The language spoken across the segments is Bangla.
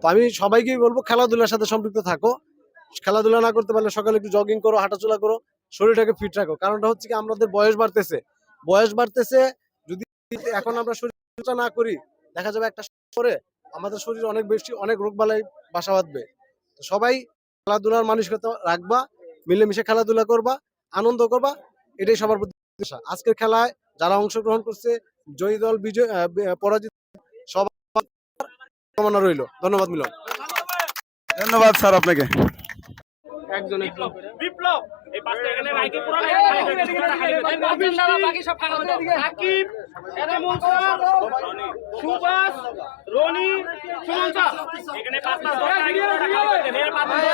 তো আমি সবাইকেই বলব, খেলাধুলার সাথে সম্পৃক্ত থাকো। খেলাধুলা না করতে পারলে সকালে একটু জগিং করো, হাঁটাচলা করো, শরীরটাকে ফিট রাখো। কারণটা হচ্ছে কি, আমাদের বয়স বাড়তেছে। বয়স বাড়তেছে, যদি এখন আমরা শরীর না করি, দেখা যাবে একটা পরে আমাদের শরীর অনেক বেশি, অনেক রোগ বালাই বাসা বাঁধবে। সবাই খেলাধুলার মানসিকতা রাখবা, মিলেমিশে খেলাধুলা করবা, আনন্দ করবা, এটাই সবার প্রতি। আজকের খেলায় যারা অংশগ্রহণ করছে, জয়ী দল, বিজয় পরাজিত সবার কামনা রইল ধন্যবাদ মিলন ধন্যবাদ স্যার আপনাকে বিপ্লব এই পাঁচটা এখানে রাইকে পুরো বাকি সব ফাঁকা সাকিব এনামুল স্যার সুভাষ রনি সুমন স্যার এখানে পাঁচটা দরকার আগে পুরো রাখা হয়েছে এর পাঁচটা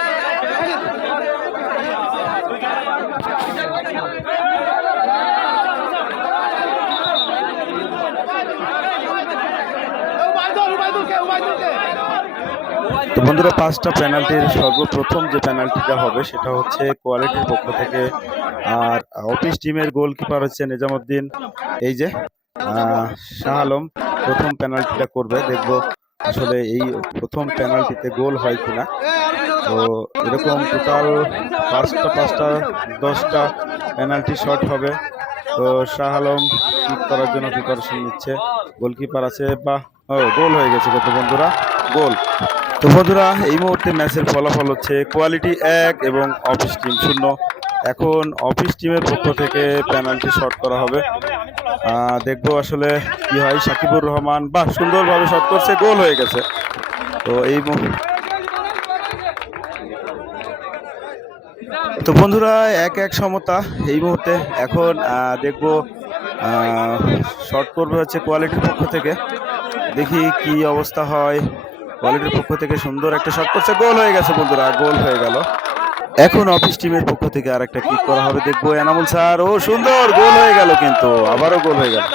তো বন্ধুরা, পাঁচটা পেনাল্টির সর্বপ্রথম যে পেনাল্টিটা হবে, সেটা হচ্ছে কোয়ালিটির পক্ষ থেকে। আর অফিস টিমের গোলকিপার হচ্ছে নিজামুদ্দিন। এই যে শাহ আলম প্রথম পেনাল্টিটা করবে। দেখব আসলে এই প্রথম পেনাল্টিতে গোল হয় কিনা। তো এরকম টোটাল পাঁচটা পাঁচটা, দশটা পেনাল্টি শট হবে। তো শাহ আলম করার জন্য প্রিপারেশন নিচ্ছে। গোলকিপার আছে বা গোল হয়ে গেছে কত বন্ধুরা, গোল। তো বন্ধুরা, এই মুহূর্তে ম্যাচের ফলাফল হচ্ছে কোয়ালিটি এক এবং অফিস টিম শূন্য। এখন অফিস টিমের পক্ষ থেকে পেনাল্টি শট করা হবে। দেখব আসলে কি হয়। সাকিবুর রহমান বা সুন্দরভাবে শট করছে, গোল হয়ে গেছে। তো এই তো বন্ধুরা, এক এক সমতা এই মুহূর্তে। এখন দেখব শর্ট করবে হচ্ছে কোয়ালিটির পক্ষ থেকে। দেখি কি অবস্থা হয়। কোয়ালিটির পক্ষ থেকে সুন্দর একটা শট করছে। গোল হয়ে গেছে বন্ধুরা গোল হয়ে গেল। এখন অফিস টিমের পক্ষ থেকে আর একটা কিক করা হবে। দেখব এনামুল স্যার। ও সুন্দর গোল হয়ে গেল কিন্তু। আবারও গোল হয়ে গেল।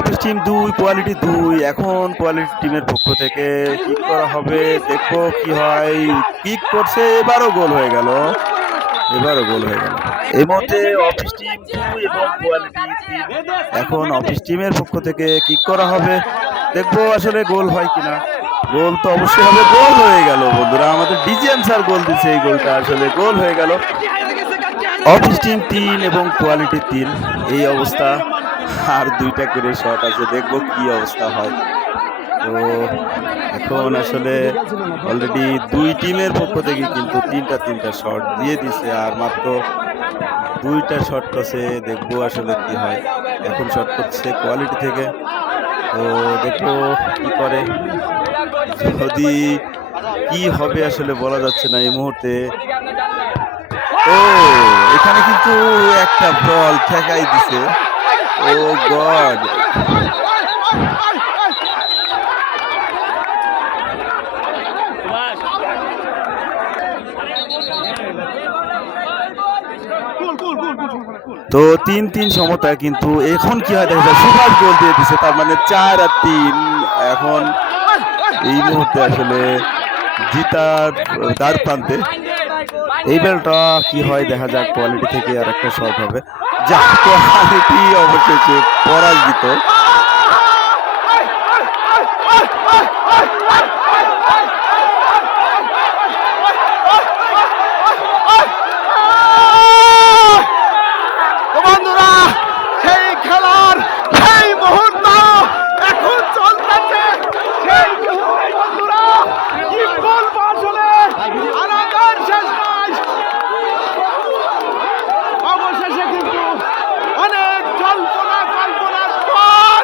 অফিস টিম দুই কোয়ালিটি দুই। এখন কোয়ালিটি টিমের পক্ষ থেকে কিক করা হবে। দেখব কি হয়। কিক করছে, এবারও গোল হয়ে গেল। এবারও গোল হয়ে গেল। এই মুহূর্তে অফিস টিম এবং এখন অফিস টিমের পক্ষ থেকে কিক করা হবে। দেখব আসলে গোল হয় কিনা। গোল তো অবশ্যই হবে, গোল হয়ে গেল বন্ধুরা। আমাদের ডিজিএম স্যার গোল দিচ্ছে, এই গোলটা আসলে গোল হয়ে গেল। অফিস টিম তিন এবং কোয়ালিটি তিন। এই অবস্থা। আর দুইটা করে শট আছে, দেখব কি অবস্থা হয়। তো এখন আসলে অলরেডি দুই টিমের পক্ষ থেকে কিন্তু তিনটা তিনটা শট দিয়ে দিছে, আর মাত্র দুইটা শট করছে দেখব আসলে কি হয়। এখন শট করছে কোয়ালিটি থেকে। তো দেখব কি করে, যদি কি হবে আসলে বলা যাচ্ছে না এই মুহূর্তে। ও, এখানে কিন্তু একটা বল ঠেকাই দিছে। Oh God! তো তিন তিন সমতা কিন্তু এখন কি হয়? দেখা যায় সুভাষ গোল দিয়ে দিছে, তার মানে চার আর তিন। এখন এই মুহূর্তে আসলে জিতার দ্বার প্রান্তে এই বেলটা কি হয় দেখা যাক, কোয়ালিটি থেকে আর একটা শট হবে। যা কোয়ালিটি অবশেষে পরাজিত তো বন্ধুরা সেই খেলার সেই মুহূর্ত এখন চলতেছে সেই মুহূর্তে বন্ধুরা কি বলব আসলে আনাদার শেষ নাই অবশেষে কিন্তু অনেক জল্পনা কল্পনার পর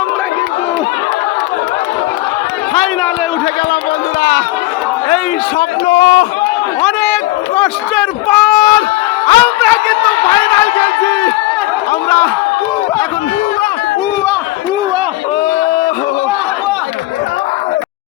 আমরা কিন্তু ফাইনালে উঠে গেলাম বন্ধুরা। এই স্বপ্ন অনেক কষ্টের পর আমরা কিন্তু